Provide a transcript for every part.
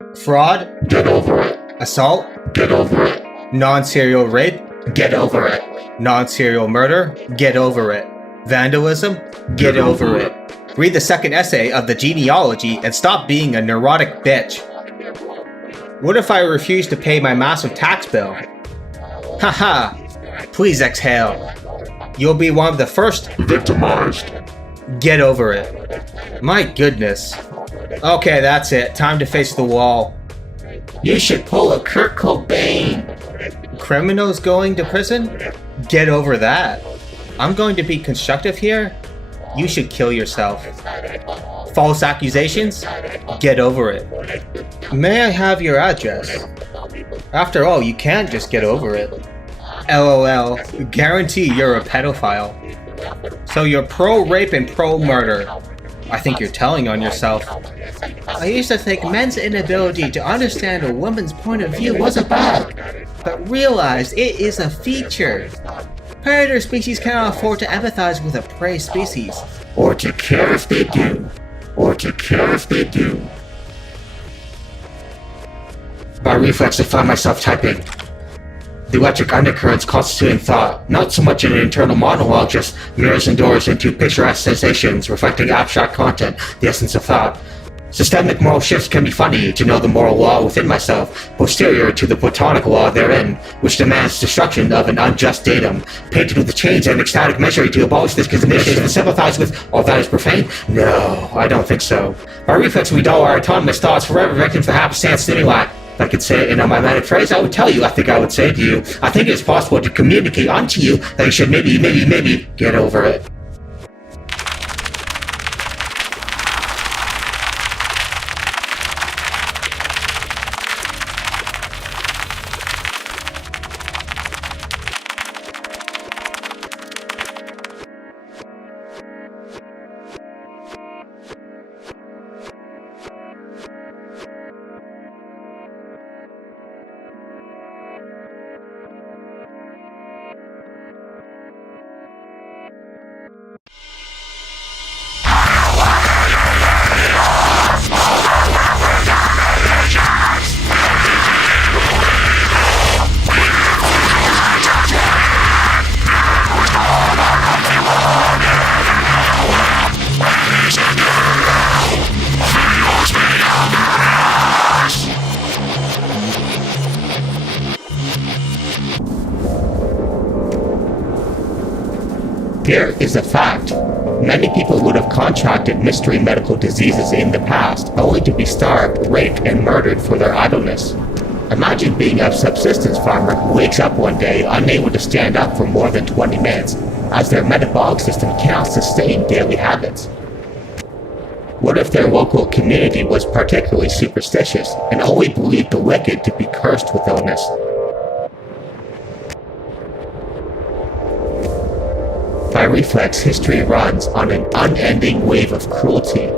Fraud, Get over it. assault, Get over it. non-serial rape, Get over it. non-serial murder, get over it. Vandalism, get over it. Read the second essay of the genealogy and stop being a neurotic bitch. What if I refuse to pay my massive tax bill? Haha, please exhale. You'll be one of the first. Victimized. Get over it. My goodness. Okay, that's it. Time to face the wall. You should pull a Kurt Cobain. Criminals going to prison? Get over that. I'm going to be constructive here. You should kill yourself. False accusations? Get over it. May I have your address? After all, you can't just get over it. LOL, guarantee you're a pedophile. So you're pro-rape and pro-murder. I think you're telling on yourself. I used to think men's inability to understand a woman's point of view was a bug, but realized it is a feature. Predator species cannot afford to empathize with a prey species. Or to care if they do. Or to care if they do. By reflex, I find myself typing. The electric undercurrents constituting thought, not so much an internal monologue, just mirrors and doors into picturesque sensations, reflecting abstract content, the essence of thought. Systemic moral shifts can be funny to know the moral law within myself, posterior to the platonic law therein, which demands destruction of an unjust datum, painted with chains and ecstatic misery to abolish this condition and sympathize with all that is profane? No, I don't think so. By reflex, we dull our autonomous thoughts, forever victims to happenstance stimuli. If I could say it in a mimetic phrase, I would tell you, I think I would say to you, I think it is possible to communicate unto you that you should maybe get over it. Here is a fact. Many people would have contracted mystery medical diseases in the past, only to be starved, raped, and murdered for their idleness. Imagine being a subsistence farmer who wakes up one day unable to stand up for more than 20 minutes, as their metabolic system cannot sustain daily habits. What if their local community was particularly superstitious and only believed the wicked to be cursed with illness? By reflex, history runs on an unending wave of cruelty.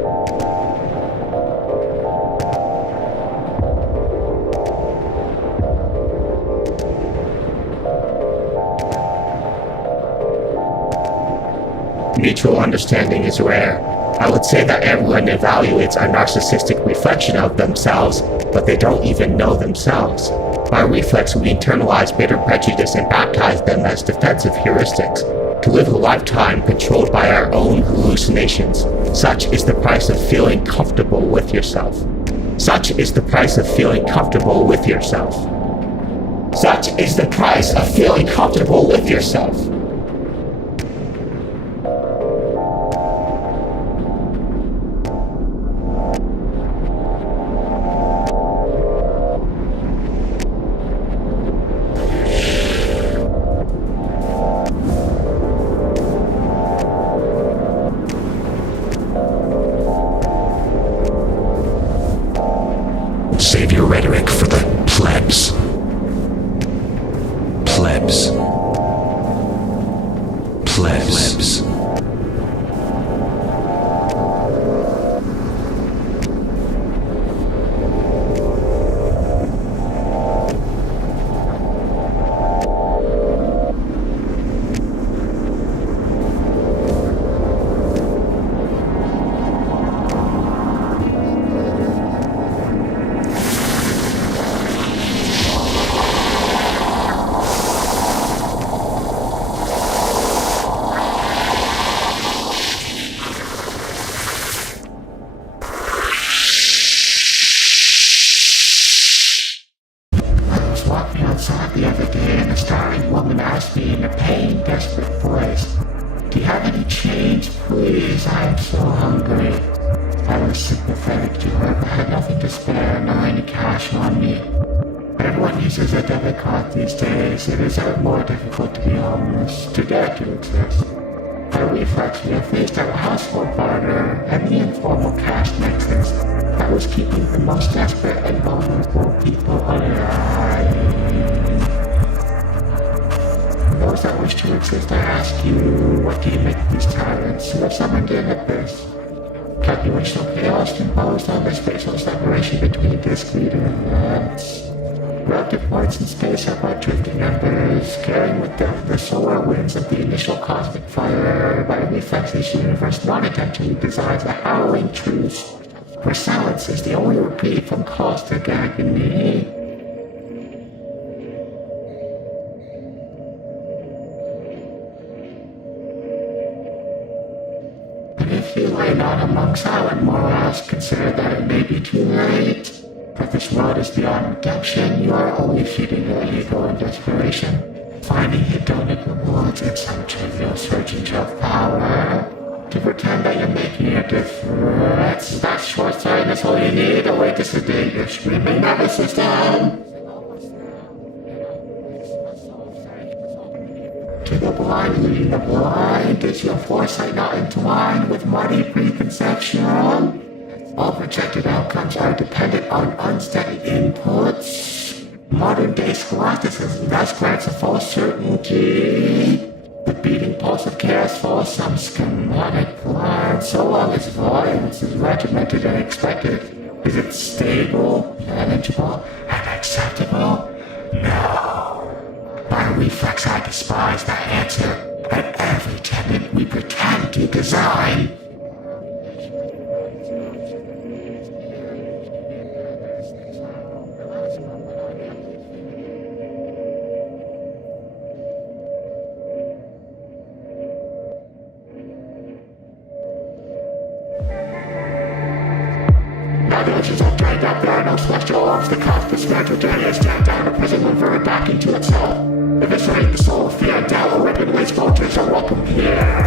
Mutual understanding is rare. I would say that everyone evaluates a narcissistic reflection of themselves, but they don't even know themselves. By reflex, we internalize bitter prejudice and baptize them as defensive heuristics, to live a lifetime controlled by our own hallucinations. Such is the price of feeling comfortable with yourself. Such is the price of feeling comfortable with yourself. Such is the price of feeling comfortable with yourself. Save your rhetoric for the plebs. Plebs. Plebs. me in a pain, desperate voice. Do you have any change, please? I'm so hungry. I was sympathetic to her, but had nothing to spare, nor any cash on me. Everyone uses a debit card these days. It is more difficult to be homeless, to dare to exist. By reflex, we have faced our household barter and the informal cash nexus that was keeping the most desperate and vulnerable people alive. Those that wish to exist, I ask you, what do you make of these tyrants who have summoned in at this? Calculational chaos imposed on the spatial separation between discrete events. Relative points in space are but drifting embers, carrying with them the solar winds of the initial cosmic fire. By reflex, this universe non-intentionally designs a howling truce, where silence is the only reprieve from caustic agony. And if you lay not among silent morals, consider that it may be too late. That this world is beyond redemption, you are only feeding your ego in desperation, finding hedonic rewards in some trivial surge of power. To pretend that you're making a difference, that short-sighted is all you need, a way to sedate your screaming nervous system. To the blind leading the blind, is your foresight not entwined with muddy preconception? All projected outcomes are dependent on unsteady inputs. Modern-day scholasticism thus grants a false certainty. The beating pulse of chaos follows some schematic plan. So long as violence is regimented and expected, is it stable, manageable, and acceptable? No. By reflex, I despise that answer, and every tenet we pretend to design. Now the oceans have drained up, there are no celestial orbs. The cost dismantled journey is dragged down a prison, reverted back into itself. Eviscerate the soul of fear, doubt, or ripping waste vultures are welcome here.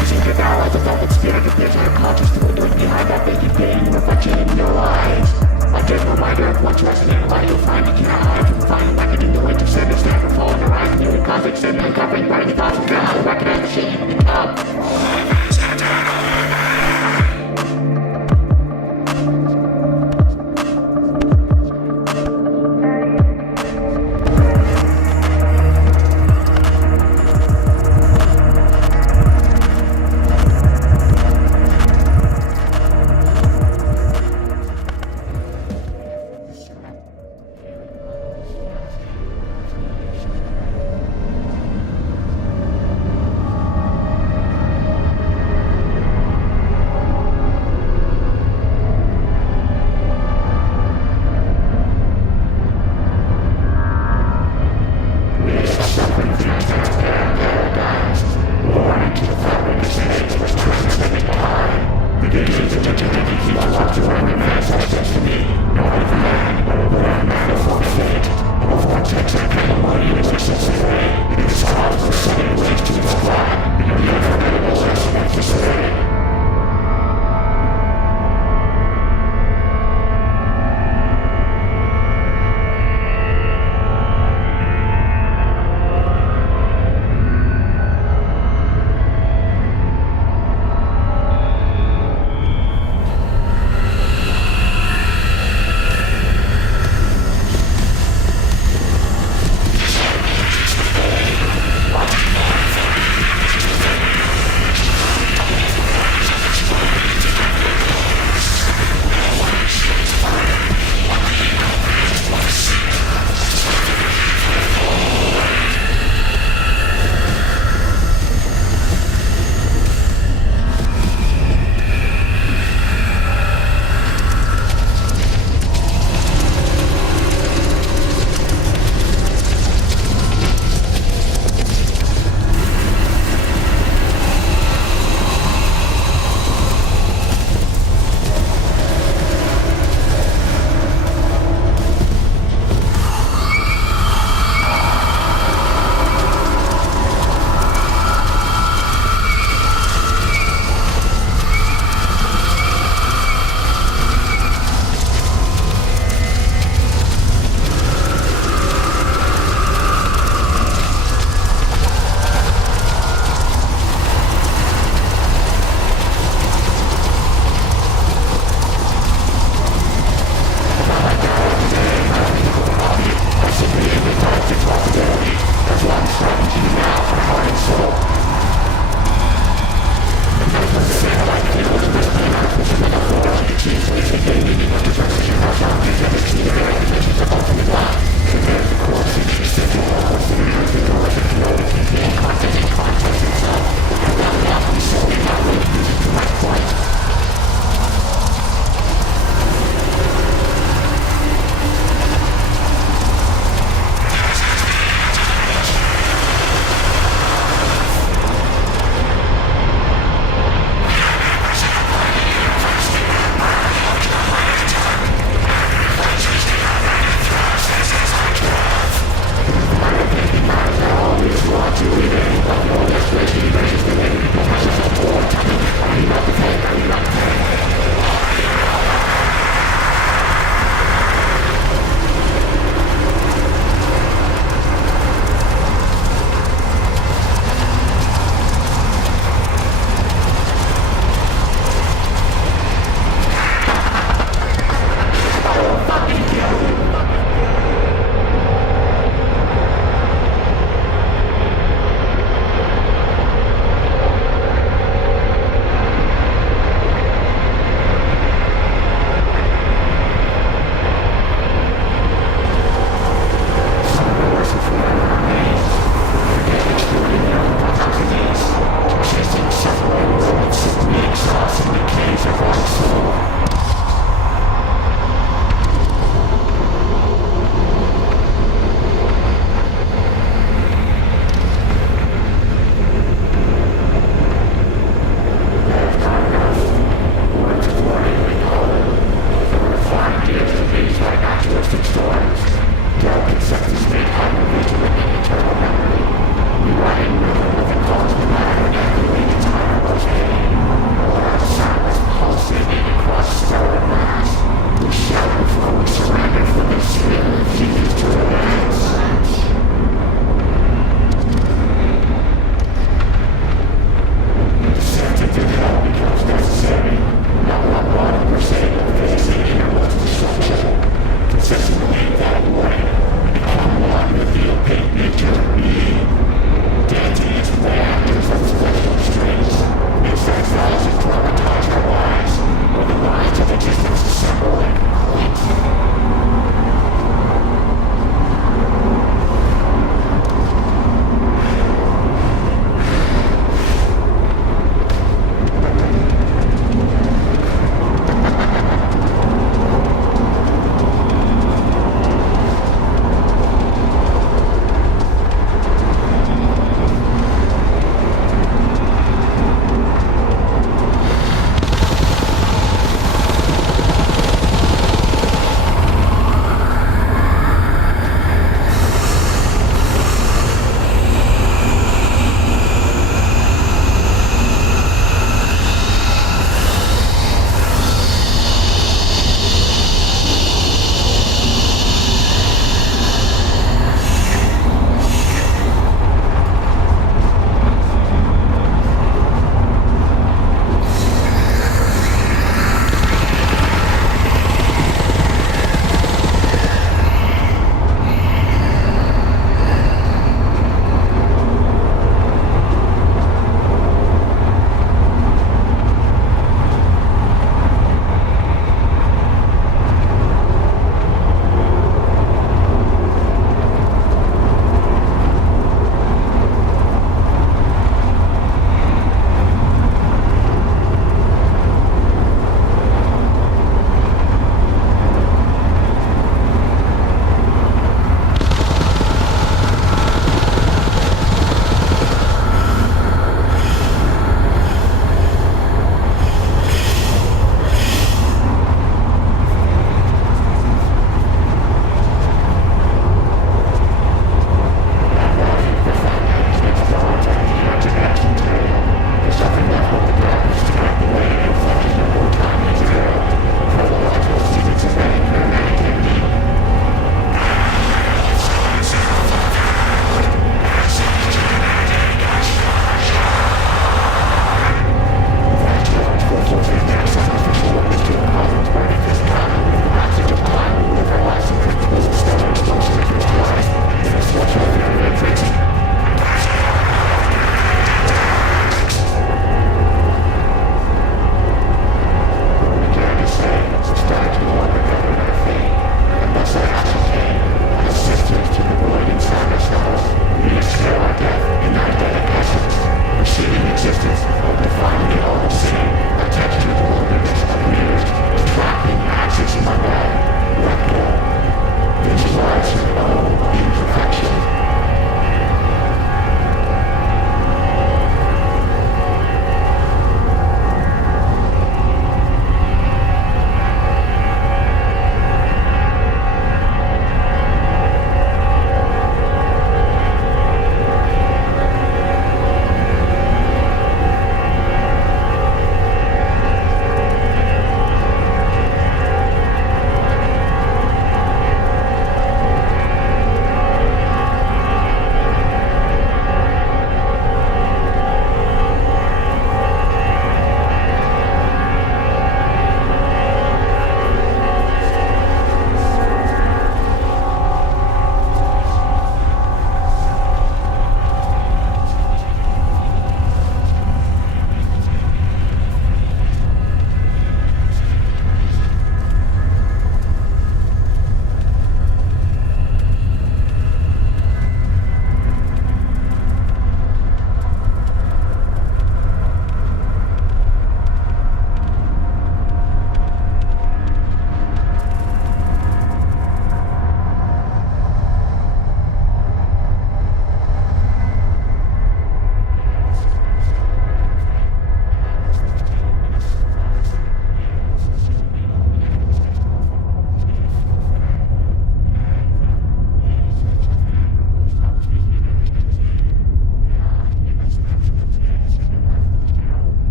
Using your thou as a velvet spirit appears unconscious to dwindling behind that baby pain, reflection in your eyes. A dim reminder of what's resonant, why you'll find you cannot hide from finding reckoning the weight of sin is never falling horizon. You in cosmic sin, uncovering burning thoughts of God, recognize the shame you become.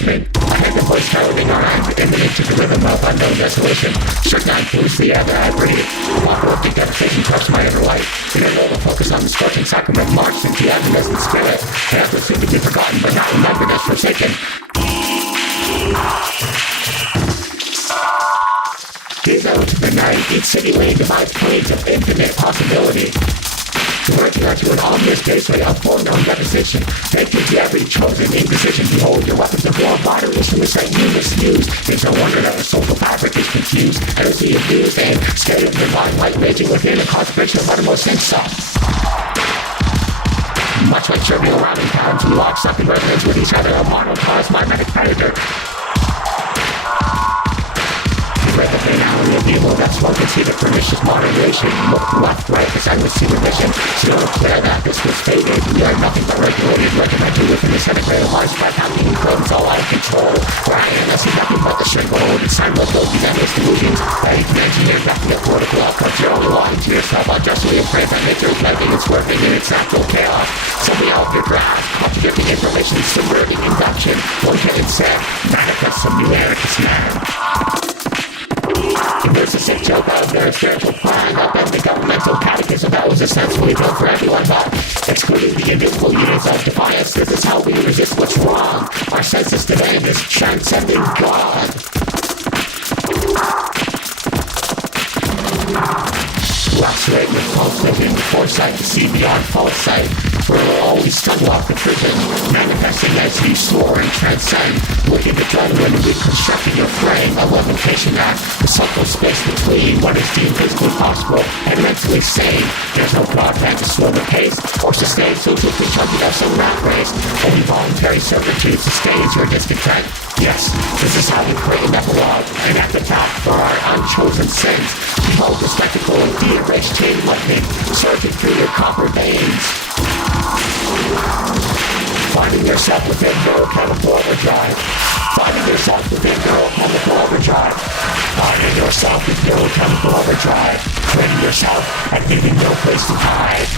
investment. A hand of voice heralding our end, imminent to the rhythm of unknown desolation. Strychnine fills the air that I breathe. Apocalyptic devastation touched my inner light. In a roll of focus on the scorching sacrament marched into the evanescent spirit. Paths seem to be forgotten, but not remembered as forsaken. Gaze out into the night, each city laying divides plains of infinite possibility. Working onto an ominous gateway of foreknown devastation. Baked into every chosen indecision. Behold, your weapons of war, barter instruments that you misuse. It's no wonder that the social fabric is confused. Energy abused and scared of divine light raging within a concentration of uttermost insult. Much like trivial rallying towns, we lock up in resonance with each other. A monocosm, mimetic predator. Read the finality of evil that's one can see the pernicious moderation. Look left, right, as I would see the mission. Still declare that this was fated. We are nothing but regulated, regimented within the centigrade of life by counting codes all out of control. Where I am, I see nothing but the stranglehold. It's time to these endless delusions. That you can engineer nothing of political outcomes. You're only lying to yourself, unjustly afraid that nature is making its working in its natural chaos. Something out of your grasp, contradicting information, subverting induction. One can instead manifest some new anarchist man. There's a sick joke out of their spiritual plan that bent the governmental catechism that was ostensibly built for everyone, but excluding the invisible units of defiance, this is how we resist what's wrong. Our senses demand is transcending God. Lacerate with pulse vision, foresight to see beyond false sight. For we'll always struggle off the prison, manifesting as you soar and transcend. Wicked adrenaline reconstructing your frame, a levitation act, the subtle space between what is deemed physically possible and mentally sane. There's no broadband to slow the pace or sustain social chunking of some rat race. Only voluntary servitude sustains your discontent. Yes, this is how we create an epilogue, an epitaph for our unchosen sins. Behold the spectacle of de-enriched chain lightning surging through your copper veins. Finding yourself within neurochemical overdrive. Finding yourself within neurochemical overdrive. Finding yourself with neurochemical overdrive. Creating yourself and leaving no place to hide.